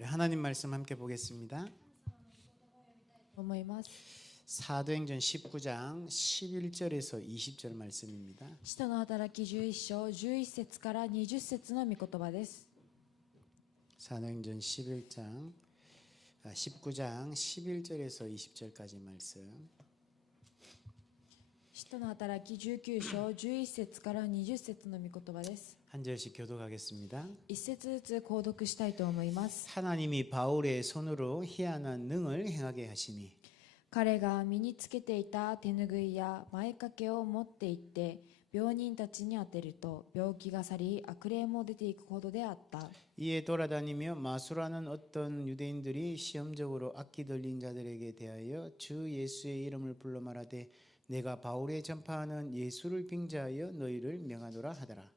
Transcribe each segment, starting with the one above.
우리 하나님 말씀 함께 보겠습니다. 思います。 사도행전 19장 11절에서 20절 말씀입니다. 使徒の働き11章11節から20節の御言葉です。 사도행전 19장 11절에서 20절까지 말씀. 使徒の働き19章11節から20節の御言葉です。 한 절씩 교독하겠습니다. 一節ずつ購読したいと思います。 하나님이 바울의 손으로 희한한 능을 행하게 하시니 彼が身につけていた手ぬぐいや前掛けを持って行って病人たちに当てると病気が去り悪霊も出ていくほどであった。 이에 돌아다니며 마술하는 어떤 유대인들이 시험적으로 악기 들린 자들에게 대하여 주 예수의 이름을 불러 말하되 내가 바울의 전파하는 예수를 빙자하여 너희를 명하노라 하더라.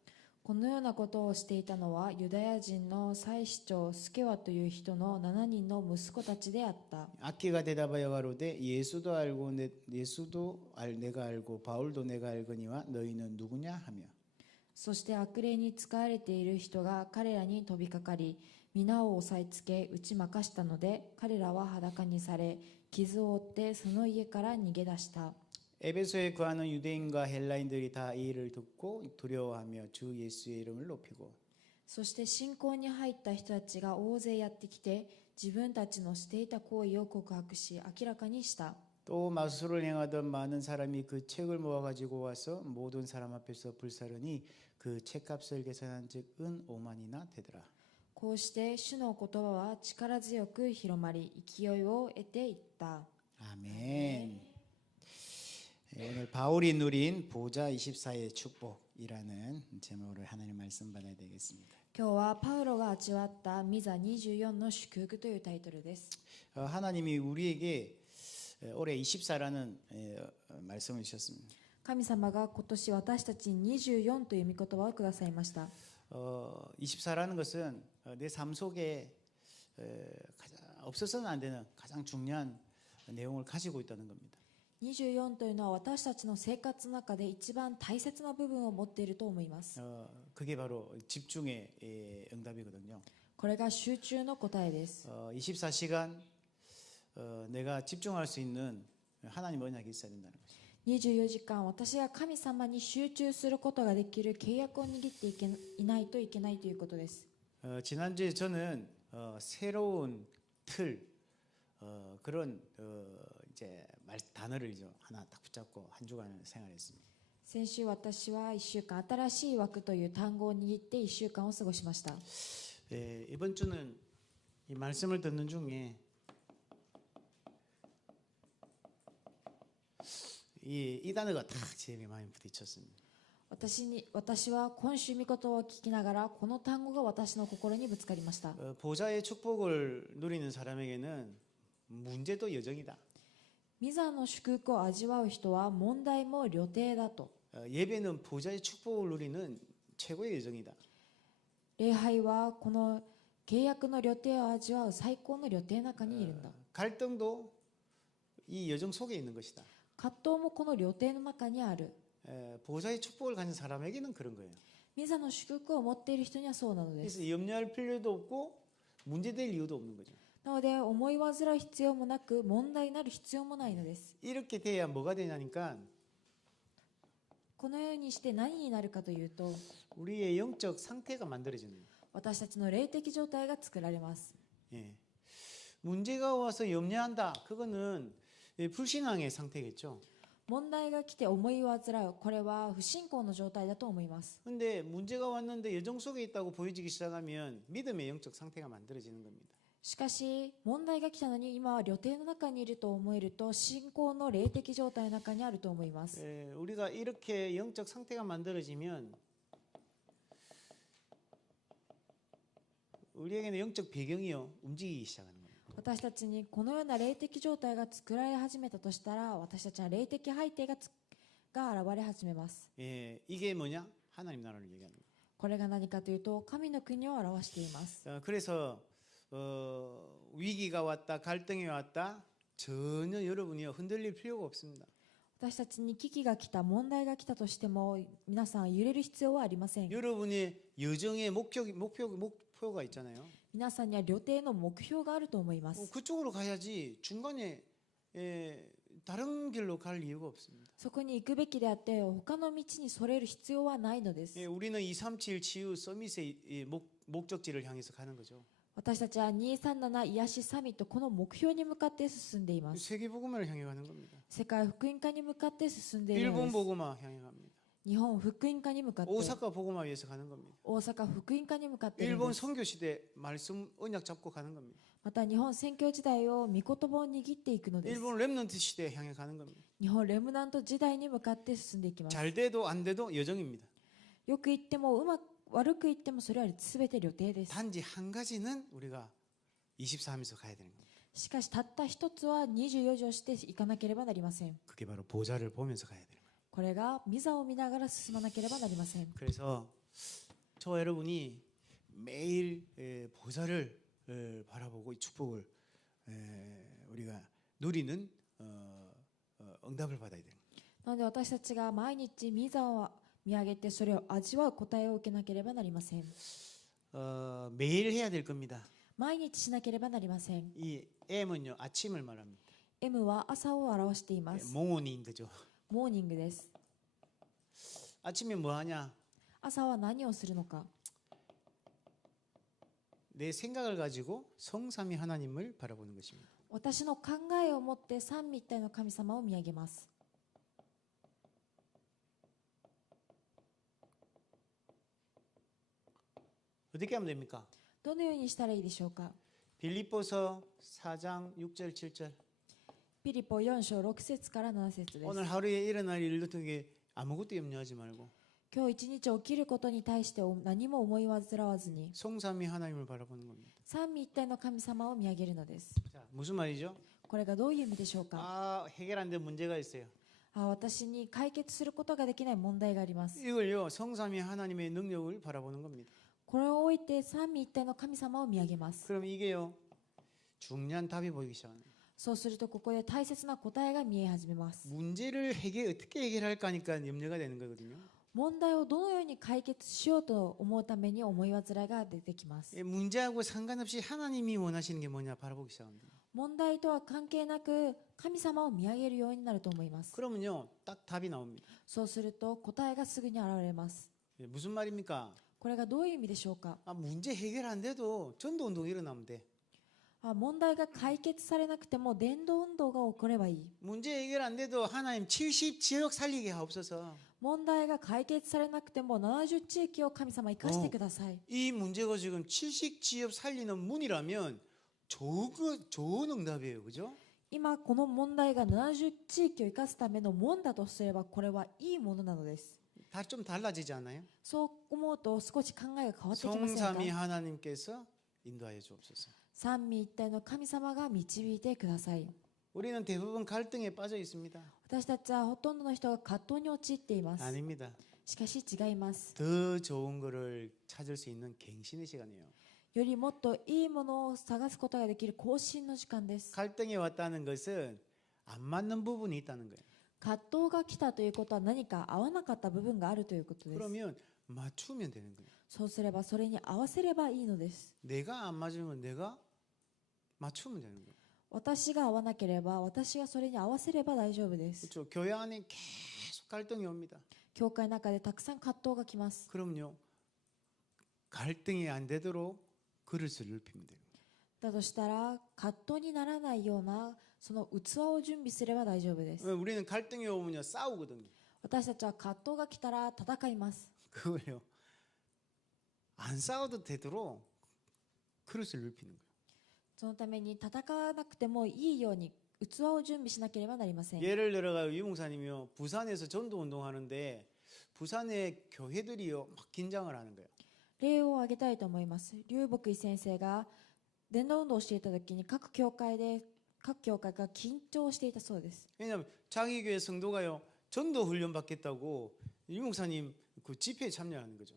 このようなことをしていたのはユダヤ人の祭司長スケワという人の7人の息子たちであった。 악기가 대답하여 가로되 예수도 알고 내가 알고 바울도 내가 알거니와 너희는 누구냐 하며 そして悪霊に使われている人が彼らに飛びかかり皆を押さえつけ打ち負かしたので彼らは裸にされ傷を負ってその家から逃げ出した。 에베소에 거하는 유대인과 헬라인들이 다 이 일을 듣고 두려워하며 주 예수의 이름을 높이고 そして信仰に入った人たちが大勢やってきて自分たちのしていた行為を告白し明らかにした。 또 마술을 행하던 많은 사람이 그 책을 모아 가지고 와서 모든 사람 앞에서 불사르니 그 책값을 계산한 즉 은 5만이나 되더라. こうして主の言葉は力強く広まり勢いを得ていった。 아멘. 오늘 바울이 누린 보좌 24의 축복이라는 제목으로 하나님 말씀 받아야 되겠습니다. 今日はパウロが味わったミザ24の祝福というタイトルです。 하나님이 우리에게 올해 24라는 말씀을 주셨습니다. 神様が今年私たちに24という御言葉をくださいました。 24라는 것은 내 삶 속에 없어서는 안 되는 가장 중요한 내용을 가지고 있다는 겁니다. 24というのは私たちの生活の中で一番大切な部分を持っていると思います。 그게 바로 집중의 응답이거든요. これが集中の答えです。 24시간 내가 집중할 수 있는 하나님 언약이 있어야 된다는 거죠. 24時間私が神様に集中することができる契約を握っていないといけないということです。 지난주에 저는 새로운 틀 그런 이제 단어를 이제 하나 딱 붙잡고 한 주간을 생활했습니다. 先週私は1週間新しい枠という単語を握って1週間を過ごしました。 이번 주는 이 말씀을 듣는 중에 이 단어가 딱 제게 많이 부딪혔습니다. 私は今週御言葉を聞きながらこの単語が私の心にぶつかりました。 보좌의 축복을 누리는 사람에게는 문제도 여정이다. ミザの祝福を味わう人は問題も旅程だと。 예배는 보좌의 축복을 누리는 최고의 여정이다. 礼拝はこの契約の旅程を味わう最高の旅程の中にいるんだ。 갈등도 이 여정 속에 있는 것이다. 葛藤もこの旅程の中にある。 보좌의 축복을 가진 사람에게는 그런 거예요. ミザの祝福を持っている人にはそうなのです。 그래서 염려할 필요도 없고 문제될 이유도 없는 거죠. なので思い煩う必要もなく問題になる必要もないのです。 이렇게 돼야 뭐가 되냐니까 このようにして何になるかというと 우리의 영적 상태가 만들어지는 거예요. 私たちの霊的状態が作られます。 예. 문제가 와서 염려한다. 그거는 불신앙의 상태겠죠. 問題が来て思い煩うこれは不信仰の状態だと思います。 근데 문제가 왔는데 여정 속에 있다고 보여지기 시작하면 믿음의 영적 상태가 만들어지는 겁니다. しかし問題が来たのに今は旅程の中にいると思えると信仰の霊的状態の中にあると思います。 우리가 이렇게 영적 상태가 만들어지면 우리에게는 영적 배경이요 움직이기 시작하는 거예요. 私たちにこのような霊的状態が作られ始めたとしたら私たちは霊的背景が現れ始めます。 이게 뭐냐? 하나님 나라를 얘기하는 거예요. これが何かというと神の国を表しています。 그래서 위기가 왔다, 갈등이 왔다 전혀 여러분이 흔들릴 필요가 없습니다. 私たちに危機が来た問題が来たとしても皆さん揺れる必要はありません。 여러분의 여정의 목표가 목표가 있잖아요. 皆さんには旅程の目標があると思います。 그쪽으로 가야지 중간에 다른 길로 갈 이유가 없습니다. そこに行くべきであって他の道にそれる必要はないのです。 우리는 237 치유 서밋의 목적지를 향해서 가는 거죠. 私たちは237癒しサミットこの目標に向かって進んでいます。 세계복음을 향해 가는 겁니다. 世界福音化に向かって進んでいるの 일본 です。 복음화 향해 갑니다. 日本福音化に向かって 오사카 복음화 위해서 가는 겁니다. 大阪福音化に向かっているの 일본 です。 선교 시대 말씀 언약 잡고 가는 겁니다. また日本宣教時代を御言葉を握っていくのです。 일본 렘넌트 시대 향해 가는 겁니다. 日本レムナント時代に向かって進んでいきます。 잘 돼도 안 돼도 여정입니다. よく言ってもうまく悪く言ってもそれは全て予定です。 단지 한 가지는 우리가 24하면서 가야 되는 겁니다. しかしたった一つは24時をしていかなければなりません。 그게 바로 보좌를 보면서 가야 되는 거예요. これが御座を見ながら進まなければなりません。 그래서 저와 여러분이 매일 보좌를 바라보고 이 축복을 우리가 누리는 응답을 받아야 돼요. なので私たちが毎日御座を見上げてそれを味わう答えを受けなければなりません。 매일 해야 될 겁니다. 毎日しなければなりません。 이 M은요 아침을 말합니다. M は朝を表しています。 모닝이죠. モーニングです。 아침에 뭐 하냐? 朝は何をするのか。 내 생각을 가지고 성삼위 하나님을 바라보는 것입니다. 私の考えを持って三位一体の神様を見上げます。 어떻게 하면 됩니까? どのようにしたらいいでしょうか。 빌립보서 4장 6절 7절. ピリポ4章6節から7節です。 오늘 하루에 일어날 일들 등에 아무것도 염려하지 말고 今日一日起きることに対して何も思い煩わずに 성삼위 하나님을 바라보는 겁니다. 三位一体の神様を見上げるのです。 자, 무슨 말이죠? これがどういう意味でしょうか。 해결 안 된 문제가 있어요. 私に解決することができない問題があります。 이걸요 성삼위 하나님의 능력을 바라보는 겁니다. これを置いて三位一体の神様を見上げます。 그럼 이게요 중요한 답이 보이기 시작합니다. そうするとここで大切な答えが見え始めます。 문제를 어떻게 해결할까 하니까 염려가 되는 거거든요. 問題をどのように解決しようと思うために思い煩いが出てきます。 문제하고 상관없이 하나님이 원하시는 게 뭐냐 바라보기 시작합니다. 問題とは関係なく神様を見上げるようになると思います。 그러면요 딱 답이 나옵니다. そうすると答えがすぐに現れます。 무슨 말입니까? これがどういう意味でしょうか。 문제 해결 안 돼도 전도 운동 일어나면 돼. 問題が解決されなくても伝道運動が起こればいい。 문제 해결 안 돼도 하나님 70지역 살리게 하옵소서. 問題が解決されなくても70地域を神様生かしてください。 이 문제가 지금 70지역 살리는 문이라면 좋은 응답이에요. 그죠? 今この問題が70地域を生かすための門だとすればこれはいいものなのです。 좀 달라지지 않아요? そう思うと少し考えが変わってきませんか。 성삼위 하나님께서 인도하여 주옵소서. 三位一体の神様が導いてください。 우리는 대부분 갈등에 빠져 있습니다. 私たちはほとんどの人が葛藤に陥っています。 아닙니다. しかし違います。 더 좋은 거를 찾을 수 있는 갱신의 시간이에요. よりもっといいものを探すことができる更新の時間です。 갈등에 왔다는 것은 안 맞는 부분이 있다는 거예요. 葛藤が来たということは何か合わなかった部分があるということです。 그러면 맞추면 되는 거예요. そうすればそれに合わせればいいのです。 내가 안 맞으면 내가 맞추면 되는 거예요. 私が合わなければ私がそれに合わせれば大丈夫です。 그렇죠. 교회 안에 계속 갈등이 옵니다. 教会の中でたくさん葛藤が来ます。 그럼요. 갈등이 안 되도록 그릇을 넓히면 돼요. だとしたら葛藤にならないようなその器を準備すれば大丈夫です。 우리는 갈등이 오면요 싸우거든요. 私たちは葛藤が来たら戦います。 그거요. 안 싸워도 되도록 그릇을 넓히는 거예요. そのために戦わなくてもいいように器を準備しなければなりません。 예를 들어가 유목사님이요 부산에서 전도 운동하는데 부산의 교회들이요 막 긴장을 하는 거예요. 例を挙げたいと思います。劉牧井先生が伝道運動をしていた時に各教会が緊張していたそうです。 왜냐하면 자기 교회 성도가요 전도 훈련 받겠다고 유목사님 그 집회에 참여하는 거죠.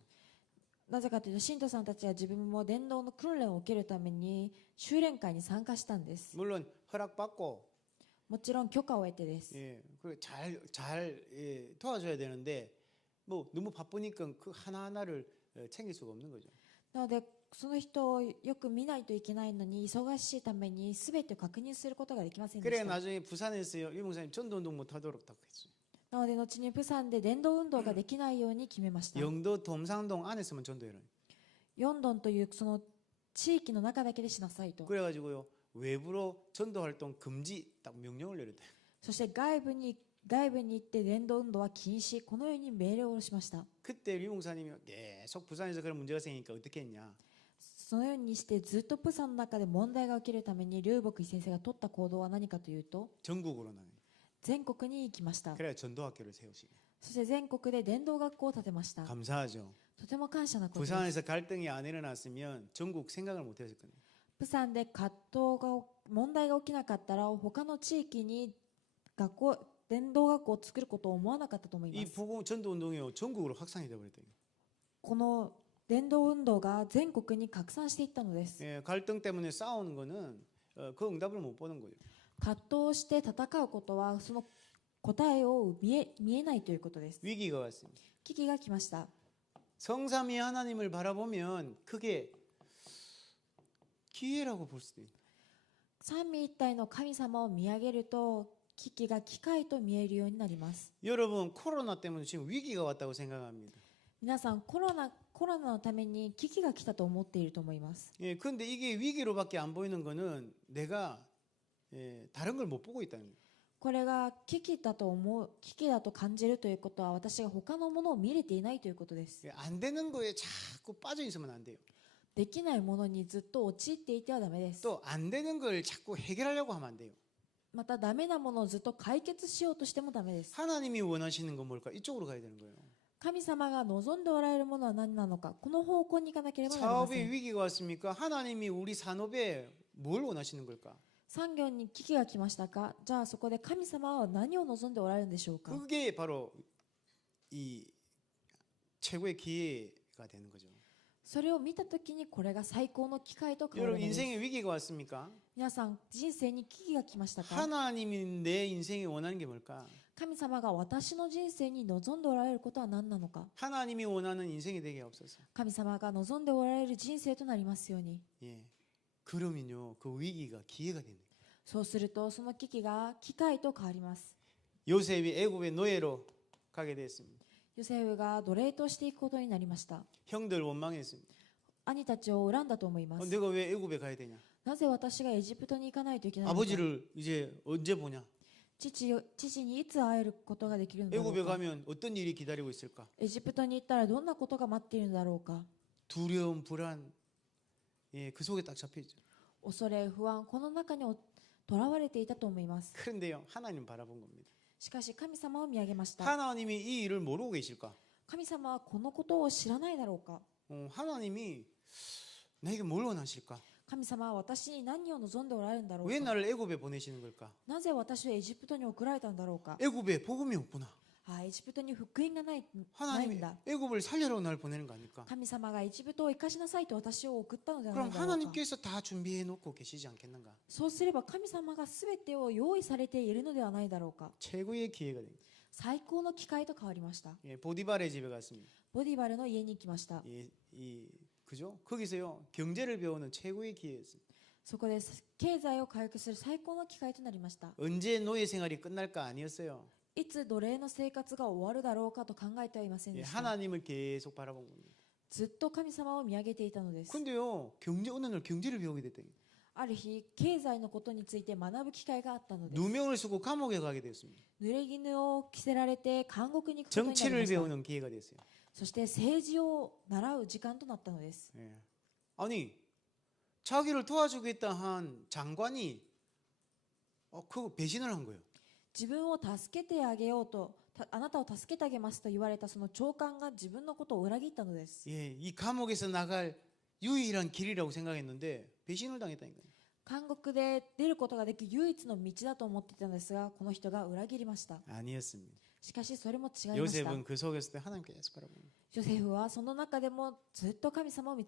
なぜかというと信徒さんたちは自分も伝道の訓練を受けるために修練会に参加したんです。 물론 허락받고 もちろん許可を得てです。 예, 잘 도와줘야 되는데 뭐 너무 바쁘니까 그 하나하나를 챙길 수가 없는 거죠. なのでその人をよく見ないといけないのに忙しいために全てを確認することができませんで 그래 した。 나중에 부산에서요 유 목사님 전도운동 못하도록 했어요. なので後にプサンで伝道運動ができないように決めました。 영도 돔상동 안에서만 전도해라. ヨンドンというその地域の中だけでしなさいと。 그래가지고요 외부로 전도 활동 금지 딱 명령을 내렸대. そして外部に行って伝道運動は禁止、このように命令をしました。 그때 유 목사님이 계속 부산에서 그런 문제가 생기니까 어떻게 했냐? そのようにしてずっとプサンの中で問題が起きるために劉牧先生が取った行動は何かというと、 전국으로 나가. 全国に行きました。 그래 전도학교를 세우시고. そして全国で伝道学校を建てました。 감사하죠. とても感謝なことです。 부산에서 갈등이 안 일어났으면 전국 생각을 못 했을 거예요. プサンで問題が起きなかったら他の地域に伝道学校を作ることを思わなかったと思いま 이 す。 부고 전도 운동이 전국으로 확산이 돼 버렸대요. この伝道運動が全国に拡散していったのです。 예, 갈등 때문에 싸우는 거는 그 응답을 못 보는 거예요. 葛藤して戦うことはその答えを見えないということです。 위기가 왔습니다. 危機が来ました。 성삼위 하나님을 바라보면 그게 기회라고 볼 수도 있어요. 三位一体の神様を見上げると危機が機会と見えるようになります。 여러분 코로나 때문에 지금 위기가 왔다고 생각합니다. 皆さんコロナのために危機が来たと思っていると思います。 예, 근데 이게 위기로밖에 안 보이는 거는 내가 다른 걸 못 보고 있다는 거예요. これが危機だと感じるということは私が他のものを見れていないということです。 예, 안 되는 거에 자꾸 빠져 있으면 안 돼요. できないものにずっと陥っていてはダメです。 또 안 되는 걸 자꾸 해결하려고 하면 안 돼요. またダメなものをずっと解決しようとしてもダメです。 하나님이 원하시는 건 뭘까? 이쪽으로 가야 되는 거예요. 神様が望んでおられるものは何なのか、この方向に行かなければなりませ 사업에 ん。 위기가 왔습니까? 하나님이 우리 산업에 뭘 원하시는 걸까? 産業に危機が来ましたか。じゃあそこで神様は何を望んでおられるんでしょうか。 그게 바로 이 최고의 기회가 되는 거죠. それを見たときにこれが最高の機会と変わる 여러분 のです。 인생에 위기가 왔습니까? 皆さん人生に危機が来ましたか。 하나님이 내 인생에 원하는 게 뭘까? 神様が私の人生に望んでおられることは何なのか。 하나님이 원하는 인생이 되게 없어서. 神様が望んでおられる人生となりますように。 예. 그러면요 그 위기가 기회가 되는 거예요. そうするとその危機が機会と変わります。 요셉이 애굽의 노예로 가게 됐습니다. ヨセフが奴隷としていくことになりました。 형들 원망했습니다. 兄たちを恨んだと思います。 내가 왜 애굽에 가야 되냐? なぜ私がエジプトに行かないといけないのか。 아버지를 이제 언제 보냐? 父にいつ会えることができるのだろ 애굽에 うか。 가면 어떤 일이 기다리고 있을까? エジプトに行ったらどんなことが待っているのだろうか。 두려움, 불안, 예, 그 속에 딱 잡혀있죠. 恐れ不安、この中にとらわれていたと思います。 그런데요, 하나님 바라본 겁니다. しかし神様を見上げました。 하나님이 이 일을 모르고 계실까? 神様はこのことを知らないだろうか。 하나님이 나에게 뭘 원하실까? 神様は私に何を望んでおられるんだろう 왜 か。 나를 애굽에 보내시는 걸까? なぜ私をエジプトに送られたんだろうか。 애굽에 복음이 없구나. エジプトに福音がないん 하나님이 だ。 애굽을 살려러 날 보내는 거 아닐까? 神様がエジプトを生かしなさいと私を送ったのではな 그럼 いだろうか。 하나님께서 다 준비해 놓고 계시지 않겠는가? そうすれば神様が全てを用意されているのではないだろうか。 최고의 기회가 됩니다. 最高の機会と変わりました。 예, 보디발의 집에 갔습니다. ボディバルの家に行きました。 그죠? 거기서요 경제를 배우는 최고의 기회였습니다. そこで経済を回復する最高の機会となりました。 언제 노예 생활이 끝날까 아니었어요. いつ奴隷の生活が終わるだろうかと考えてはいません 예, でした。 하나님을 계속 바라본 겁니다. ずっと神様を見上げていたのです。 근데요 어느 날 경제를 배우게 됐대요. ある日、経済のことについて学ぶ機会があったのです。 누명을 쓰고 감옥에 가게 됐습니다. 濡れ衣を着せられて監獄に行くことになり 정치를 ました。 배우는 기회가 됐어요. そして政治を習う時間となったのです。 예. 아니 자기를 도와주겠다 한 장관이 그 배신을 한 거예요. 自分を助けてあげようと、あなたを助けてあげますと言われたその長官が自分のことを裏切ったのです。 예, 이 감옥에서 나갈 유일한 길이라고 생각했는데 배신을 당했다니까요. 監獄で出ることができる唯一の道だと思っていたのですが、この人が裏切りました。 아니었습니다. しかしそれも違いました。 요셉은 그 속에서 하나님께 계속 바라봅니다. ヨセフはその中でもずっと神様を見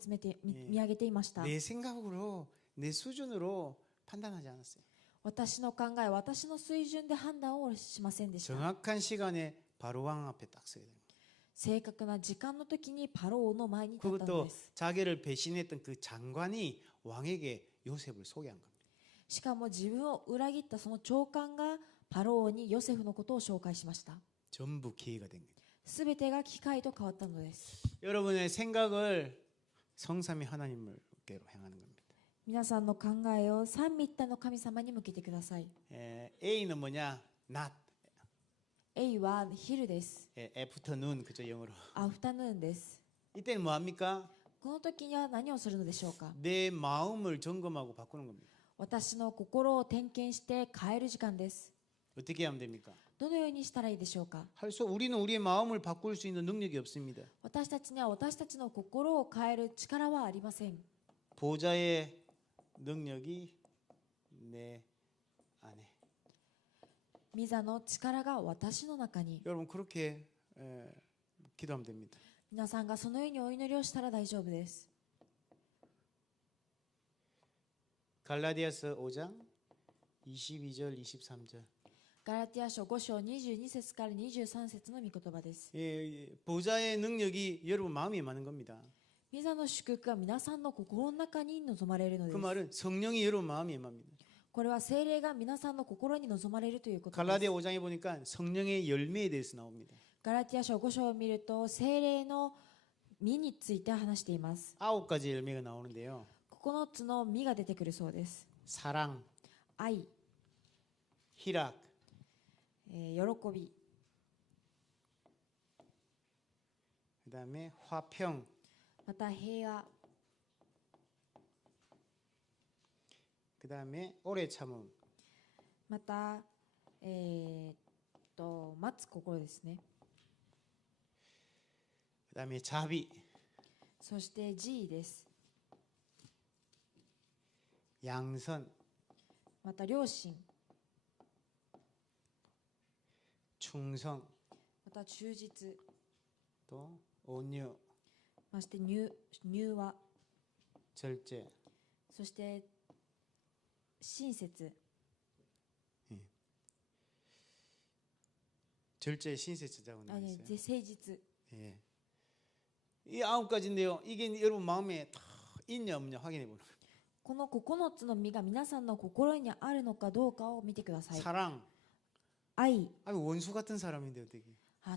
上げていました。 내 생각으로 내 수준으로 판단하지 않았어요. 私の考え、私の水準で判断をしませんでした。 정확한 시간에 바로 왕 앞에 딱 서야 돼요. 正確な時間の時にパロ王の前に立ったの 그것도 です。 자기를 배신했던 그 장관이 왕에게 요셉을 소개한 겁니다. しかも自分を裏切ったその長官がパロ王にヨセフのことを紹介しました。 전부 기회가 된 거예요. すべてが機会と変わったのです。 여러분의 생각을 성삼위 하나님께로 향하는 겁니다. 皆さんの考えを三位一体の神様に向けてください。 A는 뭐냐? 낮. A は昼です。 afternoon 그죠 영어로. アフタヌーンです。 이때는 뭐 합니까? この時には何をするのでしょうか。 내 마음을 점검하고 바꾸는 겁니다. 私の心を点検して変える時間です。 어떻게 하면 됩니까? どのようにしたらいいでしょうか。 우리는 우리의 마음을 바꿀 수 있는 능력이 없습니다. 私たちには私たちの心を変える力はありません。 보좌의 능력이 내 안에. 御座の力が私の中に。 여러분 그렇게 기도하면 됩니다. 皆さんがそのようにお祈りをしたら大丈夫です。 갈라디아서 5장 22절 23절. ガラティア書5章22節から23節の御言葉です。 보좌의 능력이 여러분 마음에 임하는 겁니다. 御座の祝福が皆さんの心の中に望まれるので 그 す。 말은 성령이 여러분 마음에 임합니다. これは聖霊が皆さんの心に望まれるということです。 갈라디아 5장에 보니까 성령의 열매에 대해서 나옵니다. ガラティア書5章を見ると聖霊の実について話しています。 9가지 열매가 나오는데요. 9つの実が出てくるそうです。 사랑, 愛、 희락, 喜び、 그다음에 화평, また平和、 그다음에 오래 참음, また、待つ心ですね。 그다음에 자비, そして慈悲です。 양선, また良心、 충성, また忠実、 또 온유, まして柔和、 절제. そして親切、 절제 신세자라고 나와 있어요. 誠実。 예. 이 9가지인데요. 이게 여러분 마음에 다 있냐 없냐 확인해 보는 거예요. この9つの実が皆さんの心にあるのかどうかを見てください。 사랑. 愛、 원수 같은 사람인데 어떻게?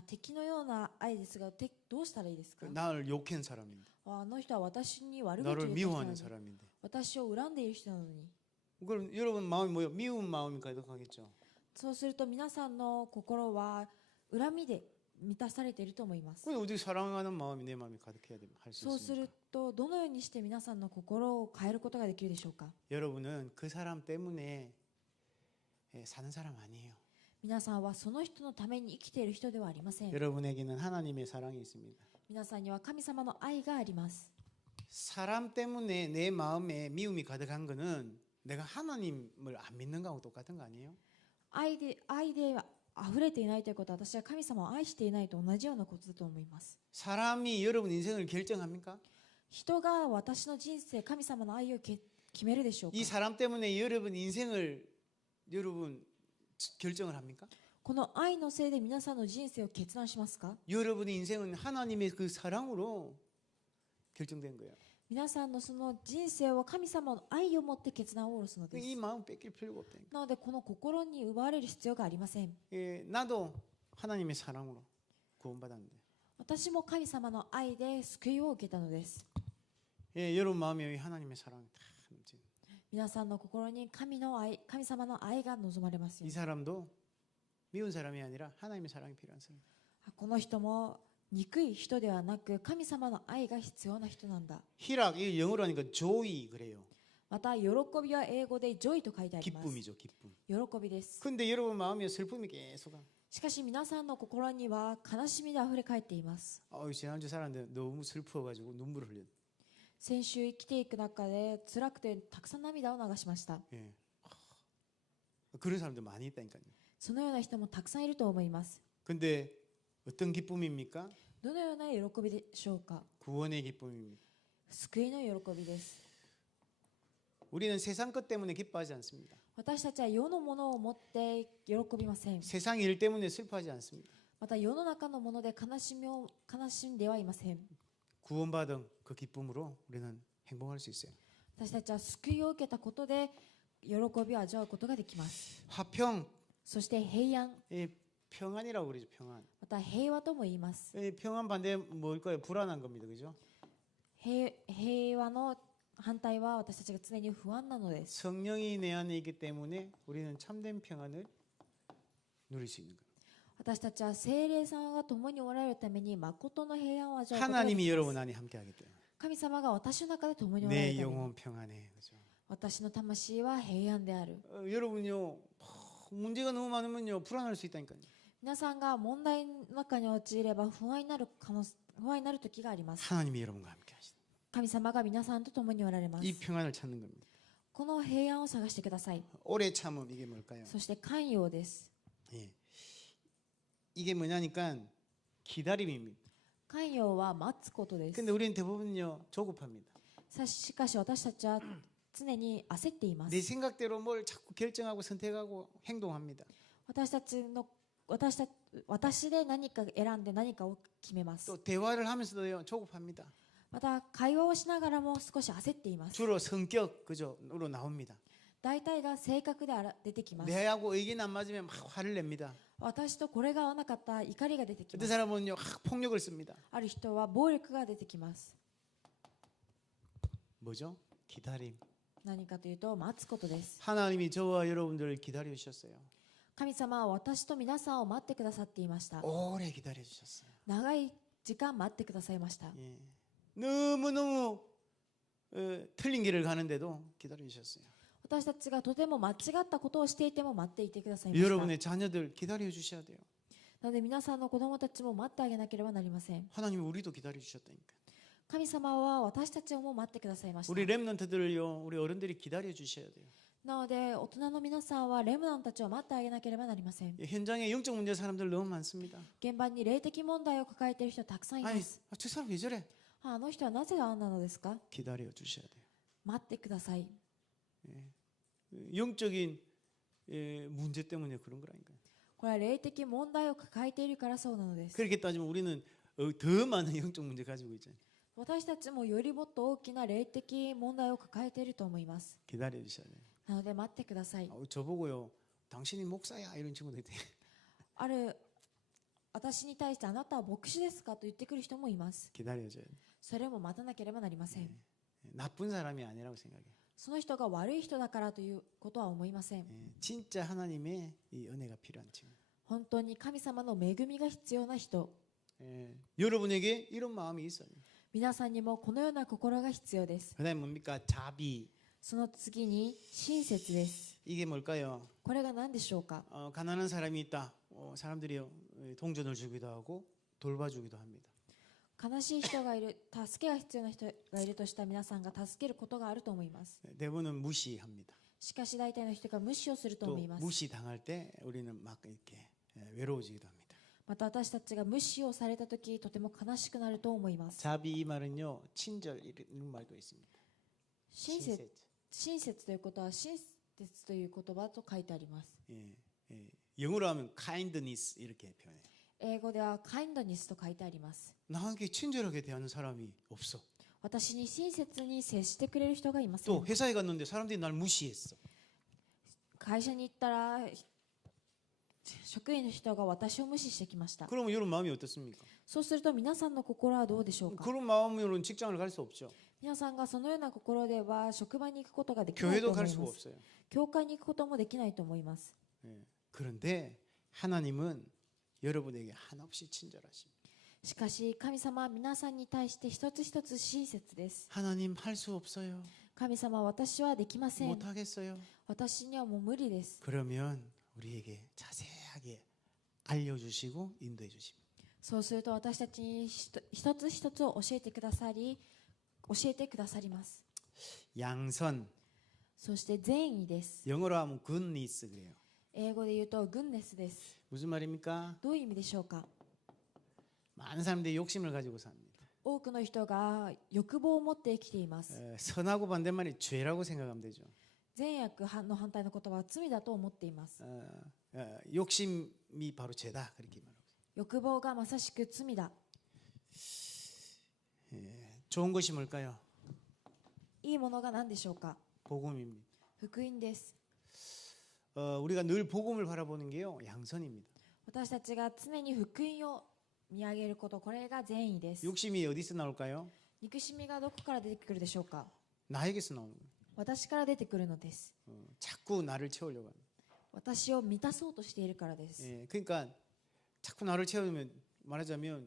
敵のような愛ですが、どうしたらいいですか。 나를 욕한 사람인데. あの人は私に悪口を 나를 言った人なの 미워하는 に、 사람인데. 私を恨んでいる人なのに。 그럼 여러분 마음이 뭐예요? 미운 마음이 가득하겠죠. そうすると皆さんの心は恨みで満たされていると思います。 근데 어떻게 사랑하는 마음이 내 마음에 가득해야 돼? 할수 そうする 있습니까? とどのようにして皆さんの心を変えることができるでしょうか。 여러분은 그 사람 때문에 사는 사람 아니에요. 皆さんはその人のために生きている人ではありません。 여러분에게는 하나님의 사랑이 있습니다. 皆さんには神様の愛があります。 사람 때문에 내 마음에 미움이 가득한 거는 내가 하나님을 안 믿는 거하고 똑같은 거 아니에요? 愛で溢れていないということは、私は神様を愛していないと同じようなことだと思います。 사람이 여러분 인생을 결정합니까? 人が私の人生、神様の愛を決めるでしょうか。 이 사람 때문에 여러분 인생을 여러분 결정을 합니까? この愛のせいで皆さんの人生を決断しますか。 여러분의 인생은 하나님의 그 사랑으로 결정된 거예요. 皆さんのその人生は神様の愛を持って決断を下ろすのです。 이 마음 뺏길 필요가 없다니까. なのでこの心に奪われる必要がありません。 나도 하나님의 사랑으로 구원받았는데. 私も神様の愛で救いを受けたのです。 여러분 마음에 하나님의 사랑이 다 넘치는. 皆さんの心に神様の愛が望まれますよ 이 사람도 미운 사람이 아니라 하나님의 사랑이 필요한 사람. この人も憎い人ではなく神様の愛が必要な人なんだ。 희락 이 영어로 하니까 joy 그래요. また喜びは英語でジョイと書いてあります。 기쁨이죠, 기쁨. 喜びです。 근데 여러분 마음에 슬픔이 계속. しかし皆さんの心には悲しみであふれ返っています。 지난주 살았는데 너무 슬퍼가지고 눈물을 흘렸. 先週生きていく中で辛くてたくさん涙を流しました。 예. 그런 사람들 많이 있다니까요. そのような人もたくさんいると思います。 근데 어떤 기쁨입니까? どのような喜びでしょうか。 구원의 기쁨입니다. 救いの喜びです。 우리는 세상 것 때문에 기뻐하지 않습니다. 私たちは世のものを持って喜びません。 세상 일 때문에 슬퍼하지 않습니다. また世の中のもので悲しんではいません。 구원받은 그 기쁨으로 우리는 행복할 수 있어요. 私たちは救いを受けたことで喜びを味わうことができます。 화평, そして平安、 평안이라고 그러죠. 평안. また平和とも言います。 평안 반대 뭘까요? 불안한 겁니다. 그죠? 平和の反対は私たちが常に不安なのです。 성령이 내 안에 있기 때문에 우리는 참된 평안을 누릴 수 있는 거예요. 私たちは聖霊様が共におられるために誠の平安を味わうことがで 하나님이 きま 여러분 す。 안에 함께하기 때문에 神様が私の中で共におられ 내 るために 영혼 평안해. 그죠? 私の魂は平安である。 여러분요 문제가 너무 많으면요 불안할 수 있다니까요. 皆さんが問題の中に陥れば不安になる時があります。 하나님이 여러분과 함께하시다. 神様が皆さんと共におられます。 이 평안을 찾는 겁니다. この平安を探してください。 오래 참음 이게 뭘까요? そして寛容です。 예. 이게 뭐냐니까 기다림입니다. 寛容は待つことです。 근데 우리는 대부분요 조급합니다. しかし私たちは常に焦っていま 내 す。 생각대로 뭘 자꾸 결정하고 선택하고 행동합니다. 私で何か選んで何かを決めます。 또 대화를 하면서도요 조급합니다. また会話をしながらも少し焦っています。 주로 성격 그죠로 나옵니다. 大体が性格で出てきます。 내하고 의견 안 맞으면 막 화를 냅니다. 私とこれが合わなかった怒りが出てきま 어떤 す。 사람은요 폭력을 씁니다. ある人は暴力が出てきます。 뭐죠? 기다림. 何かというと待つことです。 하나님이 저와 여러분들을 기다려 주셨어요. 神様は私と皆さんを待ってくださっていました。 오래 기다려 주셨어요. 長い時間待ってくださいました。 예. 너무너무 틀린 길을 가는데도 기다려 주셨어요. 私たちがとても間違ったことをしていても待っていてくださいました。 여러분의 자녀들 기다려 주셔야 돼요. なので皆さんの子供たちも待ってあげなければなりません。 하나님이 우리도 기다려 주셨다니까. 神様は私たちをも待ってくださいました。 우리 렘넌트들을요 우리 어른들이 기다려 주셔야 돼요. なので大人の皆さんはレムナンたちを待ってあげなければなりません。 예, 현장에 영적 문제 사람들 너무 많습니다. 現場に霊的問題を抱えている人たくさんいま 아니, す。 저 사람 왜 저래? あの人はなぜあんなのですか？ 기다려 주셔야 돼요. 待ってください。 영적인 문제 때문에 그런 거라니까요. これは霊的問題を抱えているからそうなのです。 그렇게 따지면 우리는 더 많은 영적 문제 가지고 있잖아요. 私たちもよりもっと大きな霊的問題を抱えていると思います。 기다려 주셔야 돼요. なので待ってください。 저보고요. 당신이 목사야 이런 친구들 있대요. ある私に対してあなたは牧師ですかと言ってくる人もいます。 기다려줘요. それも待たなければなりません。 나쁜 사람이 아니라고 생각해요. その人が悪い人だからということは思いません。 진짜 하나님의 이 은혜가 필요한 친구. 本当に神様の恵みが必要な人。 여러분에게 이런 마음이 있어요. 皆さんにもこのような心が必要です。 그다음에 뭡니까? 자비. その次に親切です。 이게 뭘까요? これが何でしょうか？ 가난한 사람이 있다. 사람들이 동전을 주기도 하고 돌봐주기도 합니다. 悲しい人がいる、助けが必要な人がいるとしたら皆さんが助けることがあると思います。 대부분은 무시합니다. しかし大体の人が無視をすると 또 思います。 무시당할 때 우리는 막 이렇게 외로워지기도 합니다. また私たちが無視をされたとき、とても悲しくなると思います。 자비 이 말은요 친절 이런 말도 있습니다. 親切ということは親切という言葉と書いてあります。 영어로 하면 kindness 이렇게 표현해요. 英語ではカインドニスと書いてあります。 나에게 친절하게 대하는 사람이 없어. 私に親切に接してくれる人がいませ 또 ん。 회사에 갔는데 사람들이 날 무시했어. 会社に行ったら職員の人が私を無視してきました。 그러면 여러분 마음이 어떻습니까? そうすると皆さんの心はどうでしょうか？ 그런 마음으로는 직장을 갈 수 없죠. 皆さんがそのような心では職場に行くことができないと 교회도 思い 갈 수가 ます。 없어요. 教会に行くこともできないと思います。 그런데 하나님은 여러분에게 한없이 친절하십니다. しかし神様は皆さんに対して一つ一つ親切です。 하나님 할 수 없어요. 神様、私はできません。 못하겠어요. 私にはもう無理です。 그러면 우리에게 자세하게 알려주시고 인도해 주십니다. そうすると私たちに一つ一つを教えてくださります。 양선. そして善意です。 영어로 하면 goodness 그래요. 英語で言うとグンネスです。 무슨 말입니까? どういう意味でしょうか？ 많은 사람들이 욕심을 가지고 삽니다. 多くの人が欲望を持って生きています。 선하고 반대말이 죄라고 생각하면 되죠. 善悪の反対の言葉は罪だと思っています。 욕심이 바로 죄다 그렇게 말합니다. 欲望がまさしく罪だ。 좋은 것이 뭘까요? いいものが何でしょうか。 복음입니다. 福音です。 우리가 늘 복음을 바라보는 게요, 양선입니다. 私たちが常に福音を見上げること、これが善意です。 욕심이 어디서 나올까요? 憎しみがどこから出てくるでしょうか。 나에게서 나오는 거예요. 私から出てくるのです。 자꾸 나를 채우려고 합니다. 私を満たそうとしているからです。 그러니까 자꾸 나를 채우면 말하자면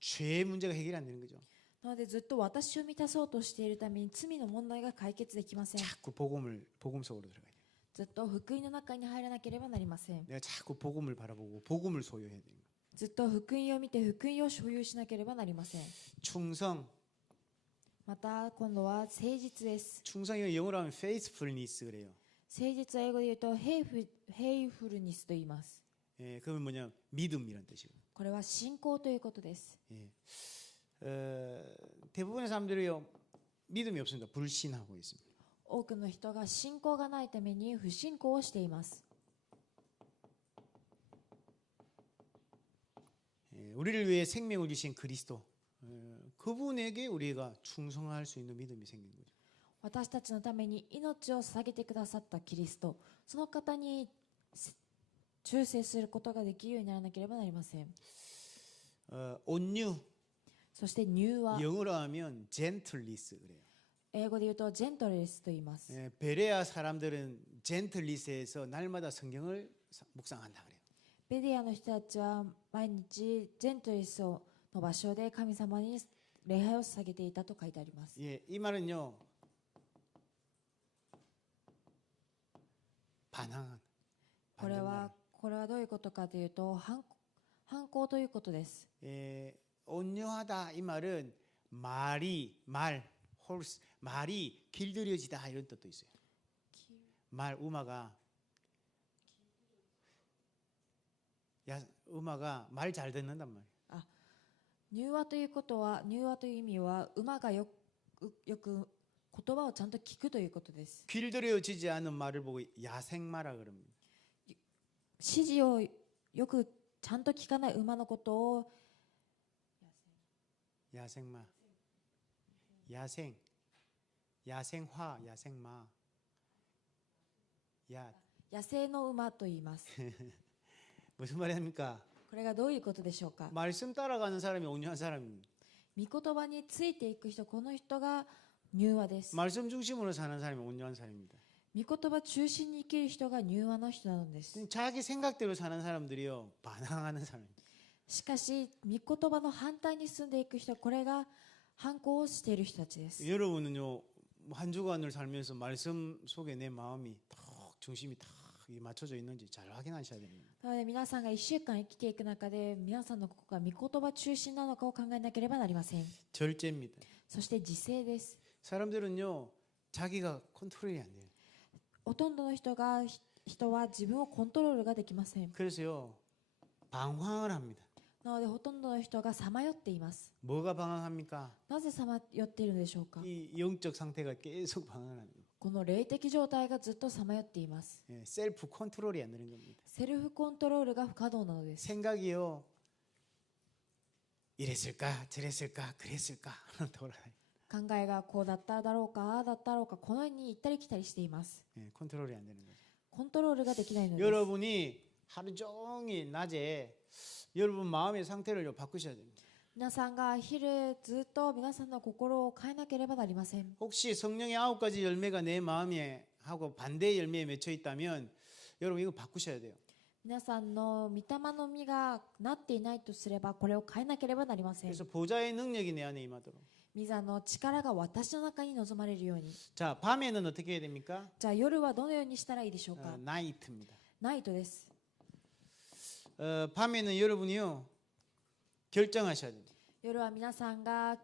죄의 문제가 해결이 안 되는 거죠. なのでずっと私を満たそうとしているために罪の問題が解決できません。 자꾸 복음 속으로 들어가야 돼요. ずっと福音の中に入らなければなりません。 내가 자꾸 복음을 바라보고 복음을 소유해야 돼요. ずっと福音を見て福音を所有しなければなりません。 충성. また今度は誠実です。 충성이 영어로 하면 faithfulness 그래요. 誠実は英語で言うとヘイフルニスと言います。 그러면 뭐냐? 믿음이란 뜻이에요. これは信仰ということです。 대부분의 사람들이요 믿음이 없습니다. 불신하고 있습니다. 多くの人が信仰がないために不信仰をしています。 우리를 위해 생명을 주신 그리스도 그분에게 우리가 충성할 수 있는 믿음이 생기는 거죠. 私たちのために命を捧げてくださったキリスト、その方に忠誠することができるようにならなければなりません。 온유 そして柔和、 영어로 하면 gentleness 그래요. 英語で言うとジェントレスと言います。 베레아 사람들은 gentleness에서 날마다 성경을 묵상한다 그래요. ベディアの人たちは毎日ジェントレスの場所で神様に礼拝を捧げていたと書いてあります。 이 말은요 반항. これはどういうことかというと反抗ということです。 온유하다 이 말은 말이 길들여지다 이런 뜻도 있어요.馬말 잘 듣는단 말이에요. 柔和ということは、柔和という意味は馬がよく言葉をちゃんと聞くということです。 길들여지지 않은 말을 보고 야생마라 그럽니다. 指示をよくちゃんと聞かない馬のことを야생화, 야생마. 野生の馬と言います。 무슨 말입니까? これがどういうことでしょうか。 말씀 따라가는 사람이 온유한 사람입니다. 御言葉についていく人、この人が柔和です。 말씀 중심으로 사는 사람이 온유한 사람입니다. 御言葉中心に生きる人が柔和の人なのです。 자기 생각대로 사는 사람들이요 반항하는 사람입니다. しかし御言葉の反対に進んでいく人、これが反抗をしている人たちです。 여러분은요 한 주간을 살면서 말씀 속에 내 마음이 탁 중심이 탁 맞춰져 있는지 잘 확인하셔야 됩니다. なので皆さんが1週間生きていく中で皆さんのここが御言葉中心なのかを考えなければなりません。 절제입니다. そして自制です。 사람들은요 자기가 컨트롤이 안 돼요. ほとんどの人は自分をコントロールができません。 그래서요 방황을 합니다. なのでほとんどの人がさまよっています。 뭐가 방황합니까? なぜさまよっているのでしょうか。 이 영적 상태가 계속 방황을 합니다. この霊的状態がずっとさまよっています。 셀프 컨트롤이 안 되는 겁니다. セルフコントロールが不可能なのです。 생각이요 이랬을까 저랬을까 그랬을까 돌아요. 考えがこうだっただろうか、ああだったろうか、このように行ったり来たりしています。 컨트롤이 안 되는 거죠. コントロールができないのです。 여러분이 하루 종일 낮에 여러분 마음의 상태를 바꾸셔야 됩니다. 皆さんが昼ずっと皆さんの心を変えなければなりません。 혹시 성령의 9가지 열매가 내 마음에 하고 반대의 열매에 맺혀 있다면 여러분 이거 바꾸셔야 돼요. 皆さんの御霊の実がなっていないとすればこれを変えなければなりません。 그래서 보좌의 능력이 내 안에 임하도록. 御座の力が私の中に望まれるように。 자 밤에는 어떻게 해야 됩니까? じゃあ夜はどのようにしたらいいでしょうか。 나이트입니다. ナイトです。 밤에는 여러분이요 결정하셔야 됩니다. 夜は皆さんが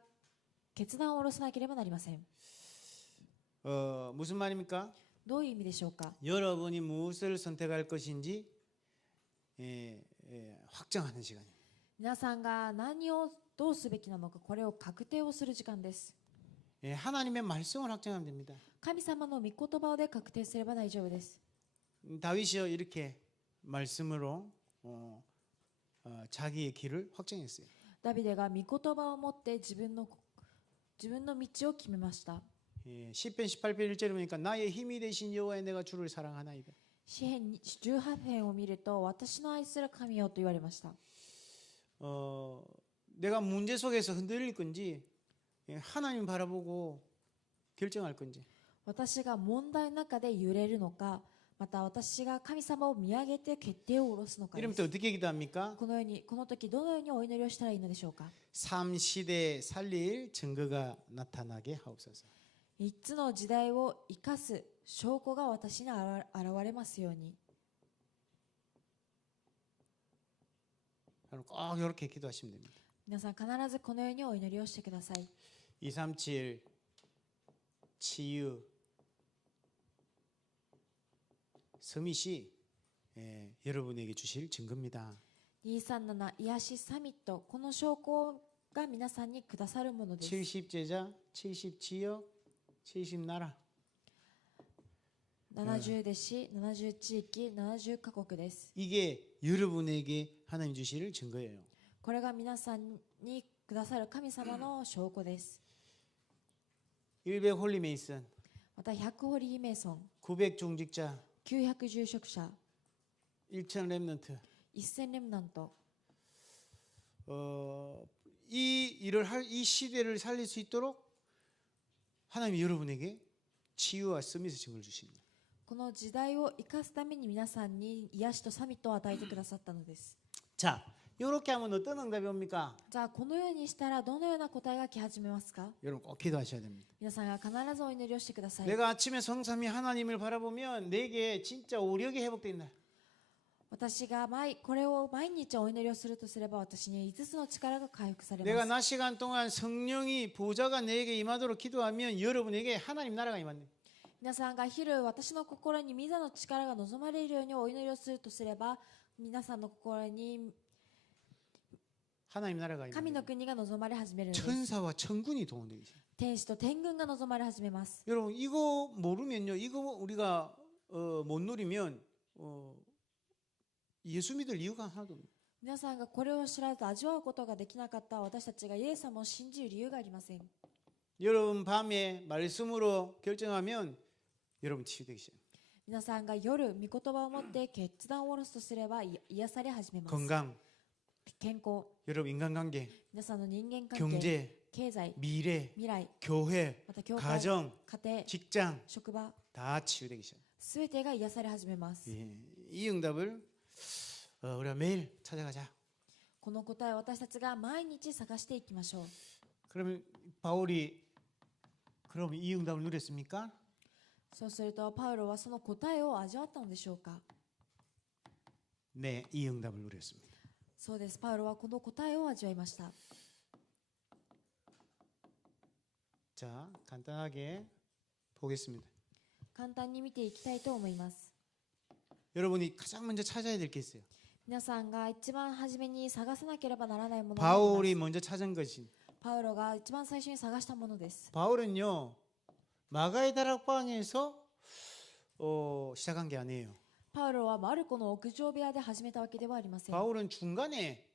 決断を下ろさなければなりません。 무슨 말입니까? どういう意味でしょうか。 여러분이 무엇을 선택할 것인지 확정하는 시간입니다. 皆さんが何をどうすべきなのか、これを確定をする時間です。 하나님의 말씀을 확정하면 됩니다. 神様の御言葉で確定すれば大丈夫です。 다윗이요 이렇게 말씀으로 자기의 길을 확정했어요. ダビデが御言葉を持って自分の道を決めました。 시편 18편 1절에 보니까 나의 힘이 되신 여호와여 내가 주를 사랑하나이다. 詩編18編を見ると、私の愛する神よと言われました。 내가 문제 속에서 흔들릴 건지 하나님 바라보고 결정할 건지 私が問題の中で揺れるのか、また私が神様を見上げて決定を下ろすのかで 이러면 す。 또 어떻게 기도합니까? この時どのようにお祈りをしたらいいのでしょうか。 3시대 살릴 증거가 나타나게 하옵소서. 3つの時代を生かす証拠が私に現れますように。 여러분 꼭 이렇게 기도하시면 됩니다. 皆さん必ずこのようにお祈りをしてください。 237 치유 서밋이 여러분에게 주실 증거입니다. 237癒しサミット、この証拠が皆さんにくださるものです。 70 제자, 70 지역, 70 나라. 70弟子、70地域、70カ国です。 이게 여러분에게 하나님 주실 증거예요. これが皆さんにくださる神様の証拠です。 100 홀리 메이슨, また100ホリーメイソン、 900 중직자, 900住職者、 1000 렘넌트. 1000レムナント。 이 일을 이 시대를 살릴 수 있도록 하나님이 여러분에게 치유와 서밋의 증거를 주십니다. この時代を生かすために皆さんに癒しとサミットを与えてくださったのです。 자, 이렇게 하면 어떤 응답이 옵니까? じゃあこのようにしたらどのような答えが来始めますか。 여러분 꼭 기도하셔야 됩니다. 皆さんが必ずお祈りをしてください。 내가 아침에 성삼위 하나님을 바라보면 내게 진짜 오력이 회복된다. 私がこれを毎日お祈りをするとすれば、私に5つの力が回復され 내가 ます。 낮 시간 동안 성령이 보좌가 내게 임하도록 기도하면 여러분에게 하나님 나라가 임한다. 皆さんが昼、私の心に御座の力が望まれるようにお祈りをするとすれば、皆さんの心に 하나님 나라가 神 임한다. の国が望まれ始めるのです。 천사와 천군이 동원되기 시작. 天使と天軍が望まれ始めます。 여러분 이거 모르면요, 이거 우리가 못 누리면 예수 믿을 이유가 하나도 없습니다. 皆さんがこれを知らず味わうことができなかった私たちがイエス様を信じる理由がありません。 여러분 밤에 말씀으로 결정하면 여러분 치유되기 시작. 皆さんが夜、御言葉を持って決断を下ろすとすれば癒され始めます。 건강, 健康、 여러분 인간관계, 皆さんの人間関係、 경제, 経済、 미래, 未来、 교회, また教会、 가정, 家庭、 직장 職場、 다 치유되기 시작. すべてが癒され始めます。 예, 이 응답을 우리가 매일 찾아가자. この答えを私たちが毎日探していきましょう。 그러면 바울이 그럼 이 응답을 누렸습니까? そうするとパウロはその答えを味わったのでしょうか。 네, 이 응답을 누렸습니다. そうです。パウロはこの答えを味わいました。 자, 간단하게 보겠습니다. 簡単に見ていきたいと思います。 여러분이 가장 먼저 찾아야 될 게 있어요. 皆さんが一番初めに探さなければならないものがあります。 바울이 먼저 찾은 것이 パウロが一番最初に探したものです。 바울은요 마가의 다락방에서 시작한 게 아니에요. パウロはマルコの屋上部屋で始めたわけではありません。 바울은 중간에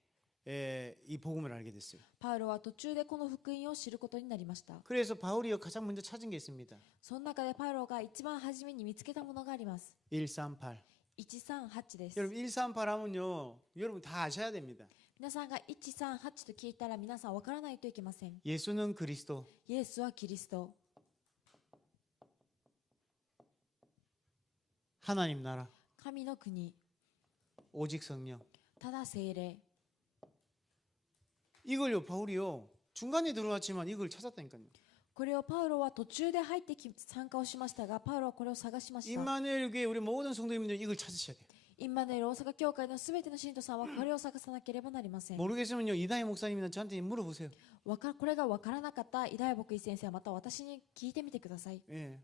이 복음을 알게 됐어요. パウロは途中でこの福音を知ることになりました。 그래서 바울이 가장 먼저 찾은 게 있습니다. その中でパウロが一番初めに見つけたものがあります。 138. 138です。 여러분 138 하면요 여러분 다 아셔야 됩니다. 皆さんが138と聞いたら皆さん分からないといけません。 예수는 그리스도, イエスはキリスト、 하나님 나라, 神の国、 오직 성령. ただ聖霊。 이걸요 바울이요 중간에 들어왔지만 이걸 찾았다니까요. これをパウロは途中で入って参加をしましたが、パウロはこれを探しました。 임마누엘 교회 우리 모든 성도님들 이걸 찾으셔야 돼요. インマヌエル大阪教会のすべての信徒さんはこれを探さなければなりません。 모르겠으면요 이다희 목사님이나 저한테 물어보세요. これが分からなかったイダヤ牧師先生はまた私に聞いてみてください。 예,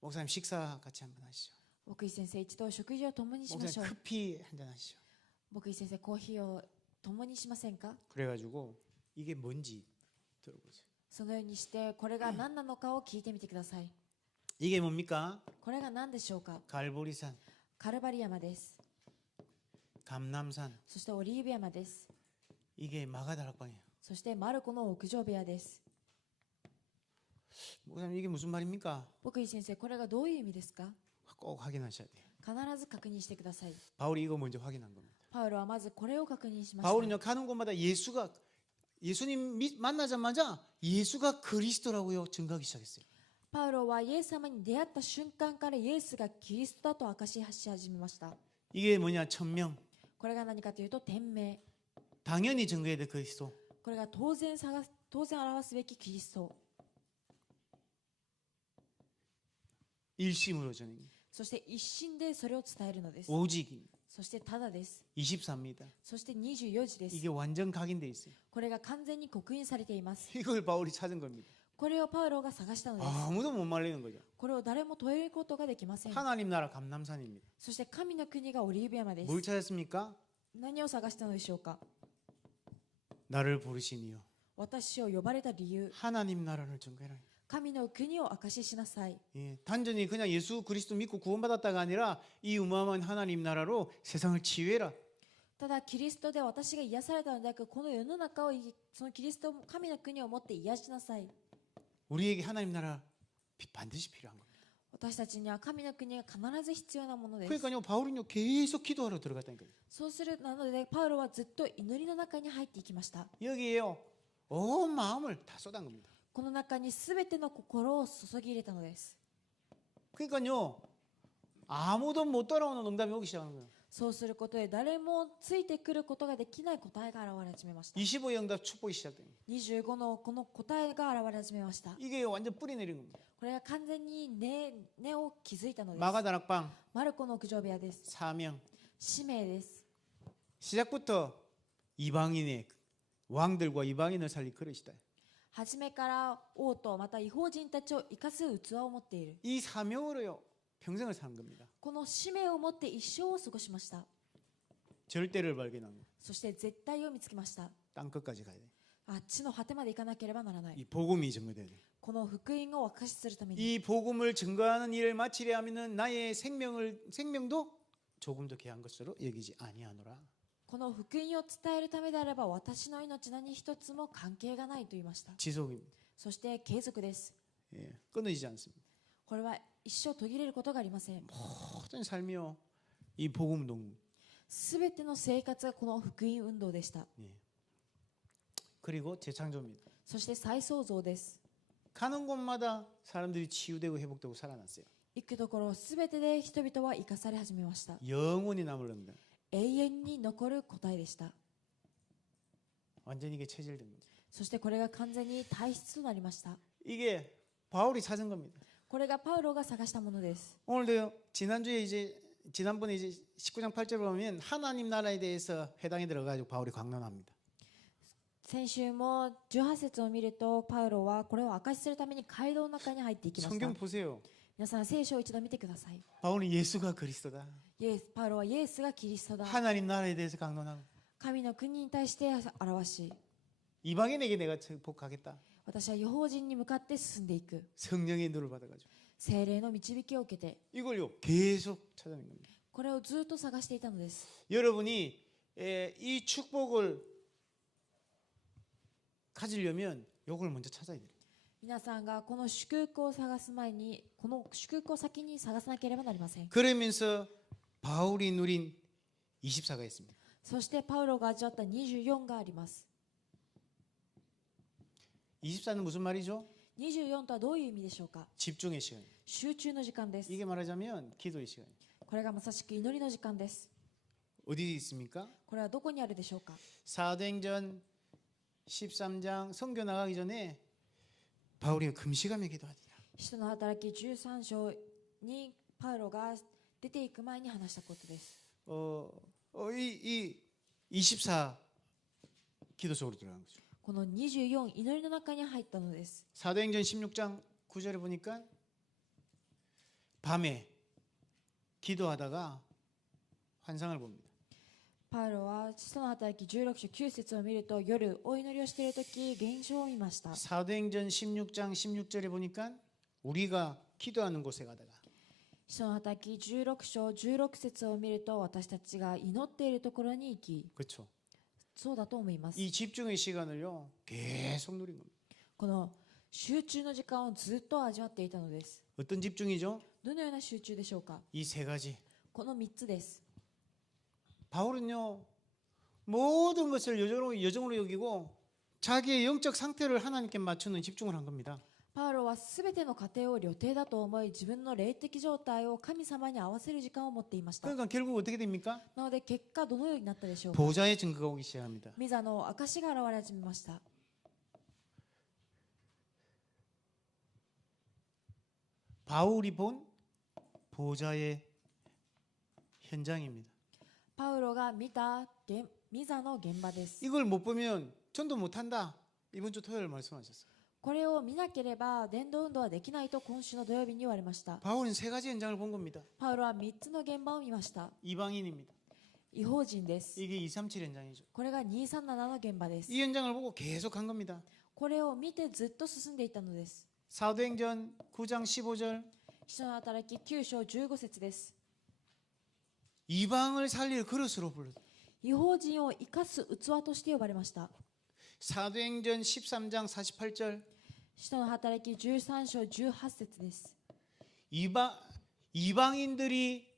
목사님 식사 같이 한번 하시죠. 牧師先生、一度食事を共にしましょ 목사님 う。 커피 한잔 하시죠. 牧師先生、コーヒーを共にしませんか。 그래가지고 이게 뭔지 들어보세요. そのようにしてこれが何なのかを聞いてみてください。 이게 뭡니까? これが何でしょうか。 갈보리산. カルバリ山です。 감람산, そしてオリーブ山です。 이게 마가다락방이에요. そしてマルコの屋上部屋です。 목사님 이게 무슨 말입니까? 僕井先生、これがどういう意味ですか？ 꼭 확인하셔야 돼요. 必ず確認してください。 바울이 이거 먼저 확인한 겁니다. パウロはまずこれを確認しました。 바울은요 가는 곳마다 예수님 만나자마자 예수가 그리스도라고요 증거하기 시작했어요. パウロはイエス様に出会った瞬間からイエスがキリストだと明かし始めました。 이게 뭐냐 천명. これが何かというと天命。 당연히 증거해야 될 그리스도. これが当然表すべきキリスト。 일심으로 전행. そして一心でそれを伝えるのです。 오직 そしてただです。 24입니다. そして24時です。 이게 완전 각인돼 있어요. これが完全に刻印されています。 이걸 바울이 찾은 겁니다. これをパウロが探したのです。 아무도 못 말리는 거죠. これを誰も問えることができません。 하나님 나라 감람산입니다. そして神の国がオリーブ山です。 뭘 찾았습니까? 何を探したのでしょうか？ 나를 부르시니요. 私を呼ばれた理由、 하나님 나라를 증거해라. 神の国を証ししなさい。 예, 단전히 그냥 예수 그리스도 믿고 구원받았다가 아니라 이 어마어마한 하나님 나라로 세상을 치유해라. ただキリストで私が癒されたのではなく、この世の中をそのキリスト神の国を持って癒しなさい。 우리에게 하나님 나라 반드시 필요한 겁니다. 私たちには神の国が必ず必要なものです。 그러니까요 바울은요 계속 기도하러 들어갔다니까요. そうするなのでパウロはずっと祈りの中に入っていきました。 여기에요 온 마음을 다 쏟은 겁니다. この中にすべての心を注ぎ入れたのです。 그러니까요 아무도 못 따라오는 응답이 오기 시작하는 거예요. そうすることで誰もついてくることができない答えが現れ始めました。 25의 응답 축복이 시작돼요. 25のこの答えが現れ始めました。 이게 완전 뿌리 내린 겁니다. これが完全に根を築いたのです。 마가다락방 マルコの屋上部屋です。 사명. 使命です。 시작부터 이방인의 왕들과 이방인을 살릴 그릇이다. 初めから王とまた異邦人たちを生かす器を持っている。 이 사명으로요 평생을 사는 겁니다. この使命を持って一生を過ごしました。 절대를 발견한 거. そして絶対を見つけました。 땅 끝까지 가야 돼. あっちの果てまで行かなければならない。 이 복음이 증거돼야 돼. この福音をお証しするために、 이 복음을 증거하는 일을 마치려 하면은 나의 생명도 조금 더 귀한 것으로 여기지 아니하노라. この福音を伝えるためであれば私の命何一つも関係がないと言いました。 지속입니다. そして継続です。 예, 끊어지지 않습니다. これは一生途切れることがありません。 모든 삶이요 이 복음 운동. すべての生活がこの福音運動でした。 예. 그리고 재창조입니다. そして再創造です。 가는 곳마다 사람들이 치유되고 회복되고 살아났어요. 行くところすべてで人々は生かされ始めました。 영원히 남을 응답. 永遠に残る答えでした。 완전히 이게 체질된 거죠. そしてこれが完全に体質となりました。 이게 바울이 찾은 겁니다. これがパウロが探したものです。 오늘도요. 지난번에 이제 19장 8절 보면 하나님 나라에 대해서 회당에 들어가지고 바울이 강론합니다. 先週も18節を見るとパウロはこれを明かしするために街道の中に入っていきました。 성경 보세요. 皆さん聖書を一度見てください。 바울은 예수가 그리스도다. パウロはイエスがキリストだ。 하나님 나라에 대해서 강론하고 神の国に対して表し、 이방인에게 내가 복하겠다. 私は異邦人に向かって進んでいく。 성령의 눈을 받아가지고 聖霊の導きを受けて、 이걸요 계속 찾아낸 겁니다. これをずっと探していたのです。 여러분이 이 축복을 가지려면 이걸 먼저 찾아야 돼요. 皆さんがこの祝福を探す前に、この祝福を先に探さなければなりません。 그러면서 바울이 누린 24가 있습니다. そしてパウロが味わった24があります。 24는 무슨 말이죠? 24とはどういう意味でしょうか？ 집중의 시간. 集中の時間です。 이게 말하자면 기도의 시간. これがまさしく祈りの時間です。 어디 있습니까? これはどこにあるでしょうか？ 사도행전 13장 선교 나가기 전에 바울이 금식하며 기도하더라. 使徒の働き13章にパウロが出ていく前に話したことです。 이 24 기도 속으로 들어간 거죠. この24祈りの中に入ったのです。 사도행전 16장 9절에 보니까 밤에 기도하다가 환상을 봅니다. パウロは使徒の働き16章9節を見ると、夜お祈りをしている時現象を見ました。 사도행전 16장 16절에 보니까 우리가 기도하는 곳에 가다가 使徒の働き16章16節を見ると、私たちが祈っているところに行き、 그렇죠. そうだと思います。 이 집중의 시간을요 계속 누린 겁니다. この集中の時間をずっと味わっていたのです。 어떤 집중이죠? どのような集中でしょうか。 이 세 가지. この3つです。 바울은요 모든 것을 여정으로 여기고 자기의 영적 상태를 하나님께 맞추는 집중을 한 겁니다. パウロはすべての過程を旅程だと思い、自分の霊的状態を神様に合わせる時間を持っていました。 그러니까 결국 어떻게 됩니까? なので結果どのようになったでしょうか。 보좌의 증거가 오기 시작합니다. 御座の証が現れ始めました。 바울이 본 보좌의 현장입니다. パウロが見た御座の現場です。 이걸 못 보면 전도 못한다. 이번 주 토요일 말씀하셨어요. これを見なければ伝道運動はできないと今週の土曜日に言われました。 바울은 세 가지 현장을 본 겁니다. パウロは3つの現場を見ました。 이방인입니다. 異邦人です。 이게 237 현장이죠. これが237の現場です。 이 현장을 보고 계속 간 겁니다. これを見てずっと進んでいたのです。 사도행전 9장 15절 使徒の働き9章15節です。 이방을 살릴 그릇으로 불렀다. 異邦人を生かす器として呼ばれました。 사도행전 13장 48절 使徒の働き13章18節です。 이방인들이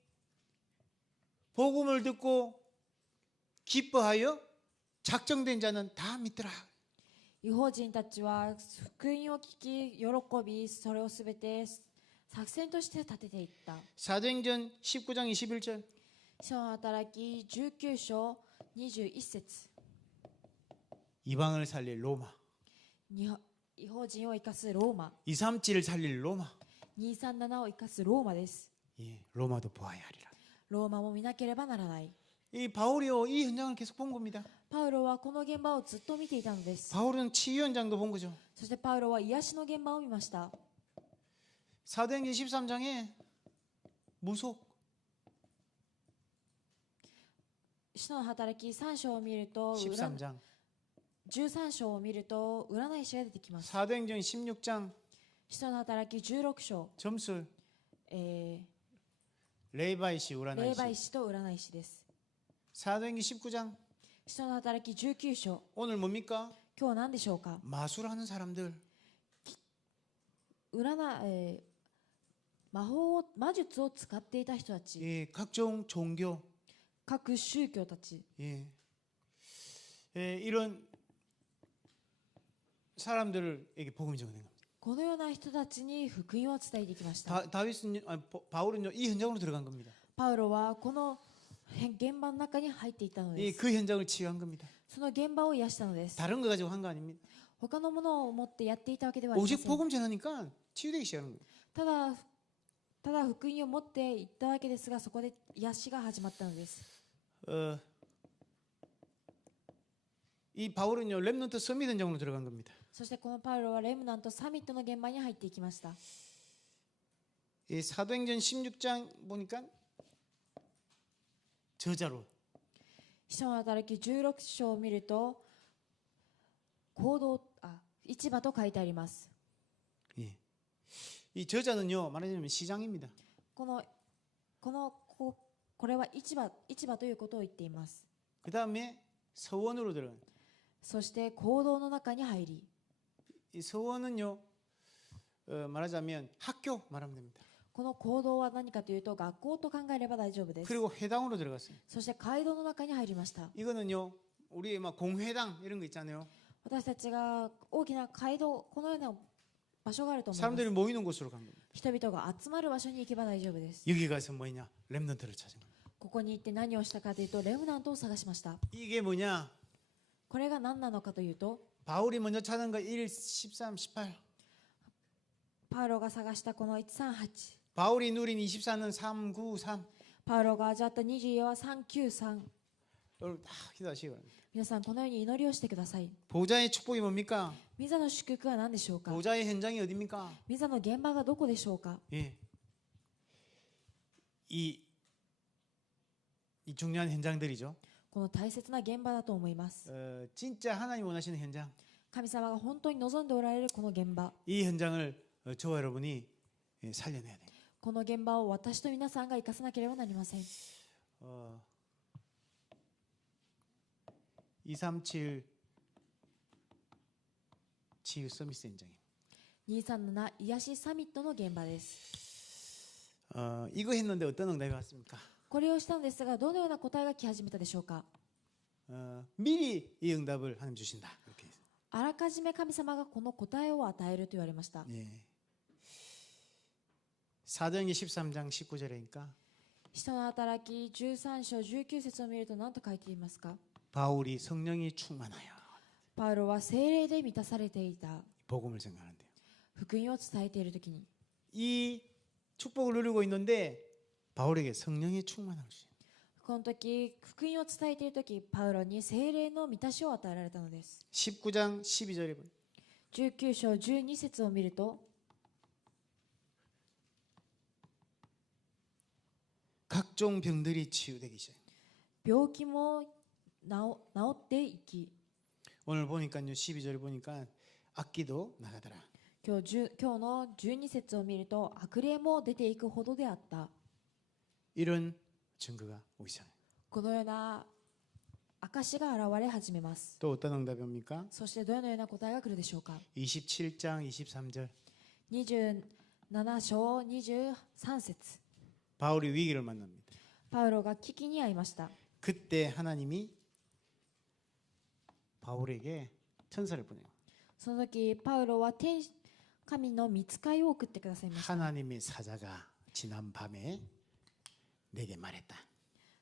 복음을 듣고 기뻐하여 작정된 자는 다 믿더라. 異邦人たちは福音を聞き喜び、それをすべて作戦として立てていった。 사도행전 19장 21절 使徒の働き19章21節 이방을 살릴 로마 異邦人を生かすローマ、 237을 살릴 로마 237を生かすローマです。 예, 로마도 보아야 하리라. ローマも見なければならない。 이 바울이요 이 현장을 계속 본 겁니다. パウロはこの現場をずっと見ていたのです。 바울은 치유 현장도 본 거죠. そしてパウロは癒しの現場を見ました。 사도행전 13장에 무속 使徒の働き3章を見ると、 13장 13章を見ると占い師が出てきます。 사도행전 16장 使徒の働き16章、 점술 霊 레바이시 媒 우라나이시 師と占い師です。 사도행전 19장 使徒の働き19章、 오늘 뭡니까? 今日は何でしょうか。 마술하는 사람들 魔術を使っていた人たち、 예, 각종 종교 各宗教たち、 예. 예, 이런 사람들에게 복음이 전해진 겁니다. このような人たちに福音を伝えていきました。 다윗은 바울은요 이 현장으로 들어간 겁니다. パウロはこの現場の中に入っていったので 예, す。 그 현장을 치유한 겁니다. その現場を癒したのです。 다른 거 가지고 한 거 아닙니다. 他のものを持ってやっていたわけではありませ 오직 ん。 복음 전하니까 치유되기 시작하는 거예요. ただ福音を持っていったわけですが、そこで癒しが始まったのです。 이 바울은요 렘넌트 서밋 현장으로 들어간 겁니다. そしてこのパウロはレムナントサミットの現場に入っていきました。 이 사도행전 16장 보니까 저자로 使徒の働き16章を見ると、市場と書いてあります。 예. 이 저자는요 말하자면 시장입니다. これは市場ということを言っています。 그 다음에 서원으로 들어간. そして行動の中に入り、 이 서원은요 말하자면 학교 말하면 됩니다. この行動は何かというと学校と考えれば大丈夫です。 그리고 회당으로 들어갔어요. そして街道の中に入りました。 이거는요 우리 막 공회당 이런 거 있잖아요. 私たちが大きな街道、このような場所があると思います。 사람들이 모이는 곳으로 간 겁니다. 人々が集まる場所に行けば大丈夫です。 여기 가서 뭐냐 렘넌트를 찾은 겁니다. ここに行って何をしたかというと、レムナントを探しました。 이게 뭐냐? これが何なのかというと、 바울이 먼저 찾은 거 1, 13, 18. パウロが探したこの138、 바울이 누린 24는 393. パウロが味わった24は393。 여러분 다 기도하시기 바랍니다. 皆さんこのように祈りをしてください。 보좌의 축복이 뭡니까? 御座の祝福は何でしょうか。 보좌의 현장이 어디입니까? 御座の現場がどこでしょうか。 예. 이 중요한 현장들이죠. この大切な現場だと思います。 진짜 하나님 원하시는 현장. 神様が本当に望んでおられるこの現場、 이 현장을 저와 여러분이 살려내야 돼요. この現場を私と皆さんが生かさなければなりません。 237 치유 서밋 현장입니다. 237癒しサミットの現場です。 이거 했는데 어떤 응답이 왔습니까? これをしたのですが、どのような答えが来始めたでしょうか。 미리 이 응답을 하나님 주신다. 이렇게. あらかじめ神様がこの答えを与えると言われました。 예. 사도행전 13장 19절이니까 使徒の働き13章19節を見ると何と書いていますか。 바울이 성령이 충만하여 パウロは聖霊で満たされていた。 복음을 전하는데요. 福音を伝えているときに、 이 축복을 누리고 있는데 바울에게 성령의 충만함을 주신. この時福音を伝えているとき、パウロに聖霊の満たしを与えられたのです。 19장 12절에 보면 19章12節を見ると、 각종 병들이 치유되기 시작. 病気も治っていき、 오늘 보니까요 12절 보니까 악기도 나가더라. 今日の12節を見ると、悪霊も出ていくほどであった。 이런 증거가 오기 시작. このような証が現れ始めます。 또 어떤 응답이 옵니까? そしてどのような答えが来るでしょうか。 27장 23절. 27章23節、 바울이 위기를 만납니다. パウロが危機に遭いました。 그때 하나님이 바울에게 천사를 보내요. その時パウロは神の御使いを送ってくださいました。 하나님의 사자가 지난 밤에 내게 말했다.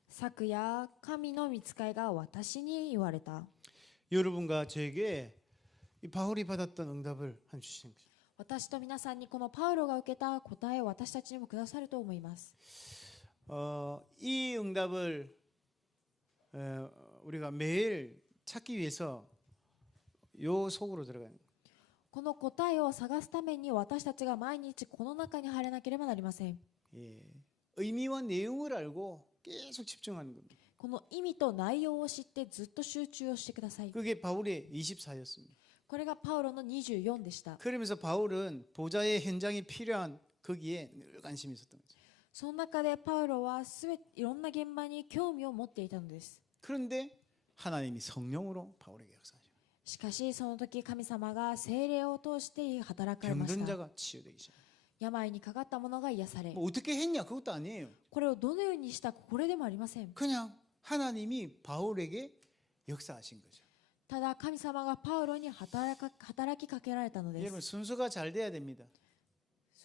昨夜神の御使いが私に言われた。 여러분과 저에게 이 바울이 받았던 응답을 한 주시는 거죠. 私と皆さんにこのパウロが受けた答えを私たちにもくださると思います。 이 응답을 우리가 매일 찾기 위해서 요 속으로 들어가는 거예요. この答えを探すために私たちが毎日この中に入らなければなりません。 예, 의미와 내용을 알고 계속 집중하는 겁니다. この意味と内容を知ってずっと集中をしてください。 그게 바울의 24였습니다. これがパウロの24でした。 그러면서 바울은 보좌의 현장이 필요한 거기에 늘 관심이 있었던 거죠. その中でパウロはいろんな現場に興味を持っていたのです。 그런데 하나님이 성령으로 바울에게 역사하죠. しかしその時神様が聖霊を通して働かれました。 병든 자가 치유되기 시작. 病にかかった者が癒され、 뭐 어떻게 했냐 그것도 아니에요. これをどのようにしたこれでもありません。 그냥 하나님이 바울에게 역사하신 거죠. ただ神様がパウロに働きかけられたので 여러분 す。 순서가 잘 돼야 됩니다.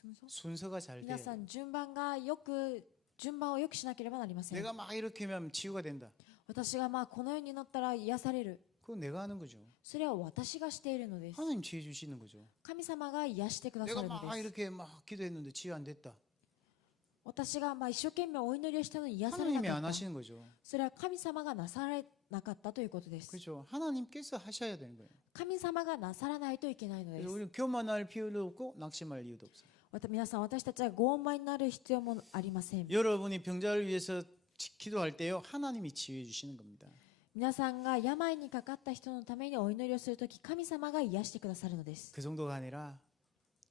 順番 순서가 잘 돼야 皆さ 돼요. ん順番をよくしなければなりません。 내가 막 이렇게 하면 치유가 된다. 私がこのようになったら癒される。 그건 내가 하는 거죠. それは私がしているのです。 하나님 치유 주시는 거죠. 神様が癒してくださ 내가 るの 막 です。 이렇게 막 기도했는데 치유 안 됐다. 私が一生懸命お祈りをしたのに癒されな 하나님이 か 안 った。 하시는 거죠. それは神様がなされなかったということです。 그렇죠. 하나님께서 하셔야 되는 거예요. 神様がなさらないといけないので 그래서 す。 우리는 교만할 필요도 없고 낙심할 이유도 없어요. 皆さん、私たちは傲慢になる必要もありません。 여러분이 병자를 위해서 기도할 때요 하나님이 치유해 주시는 겁니다. 皆さんが病にかかった人のためにお祈りをするとき、神様が癒してくださるのです。 그 정도가 아니라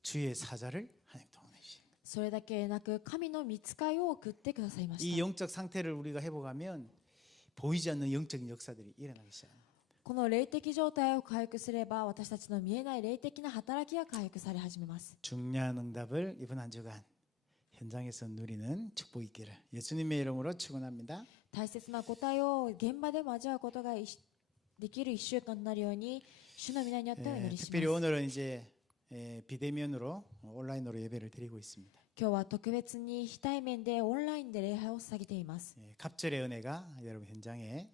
주의 사자를 하나님 동원해 주시는 거예요. それだけでなく、神の御使いを送ってくださいま 이 した。 영적 상태를 우리가 회복하면 보이지 않는 영적인 역사들이 일어나기 시작합니다. この霊的状態を回復すれば、私たちの見えない霊的な働きが回復され始めます。 중요한 응답을 이번 한 주간 현장에서 누리는 축복이 있기를 예수님의 이름으로 축원합니다. 大切な答えを現場でも味わうことができる1週間となるように、主の皆によってお祈りします。 특별히 오늘은 이제 비대면으로 온라인으로 예배를 드리고 있습니다. 今日は特別に非対面でオンラインで礼拝を捧げています。 갑절의 은혜가 여러분 현장에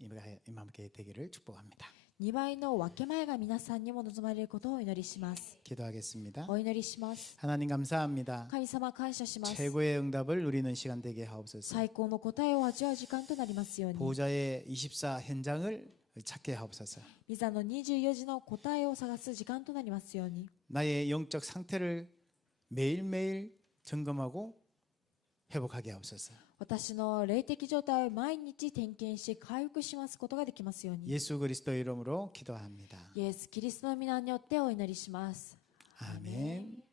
임하게 되기를 축복합니다. 2倍の分け前が皆さんにも望まれることをお祈りします。 기도하겠습니다. お祈りします。 하나님 감사합니다. 神様感謝します。 최고의 응답을 누리는 시간 되게 하옵소서. 最高の答えを味わう時間となりますように。 보좌의 24 현장을 찾게 하옵소서. ビザの24時の答えを探す時間となりますように。 나의 영적 상태를 매일매일 점검하고 회복하게 하옵소서. 私の霊的状態を毎日点検し回復しますことができますように。 예수 그리스도 이름으로 기도합니다. イエス・キリストの皆によってお祈りします。 아멘.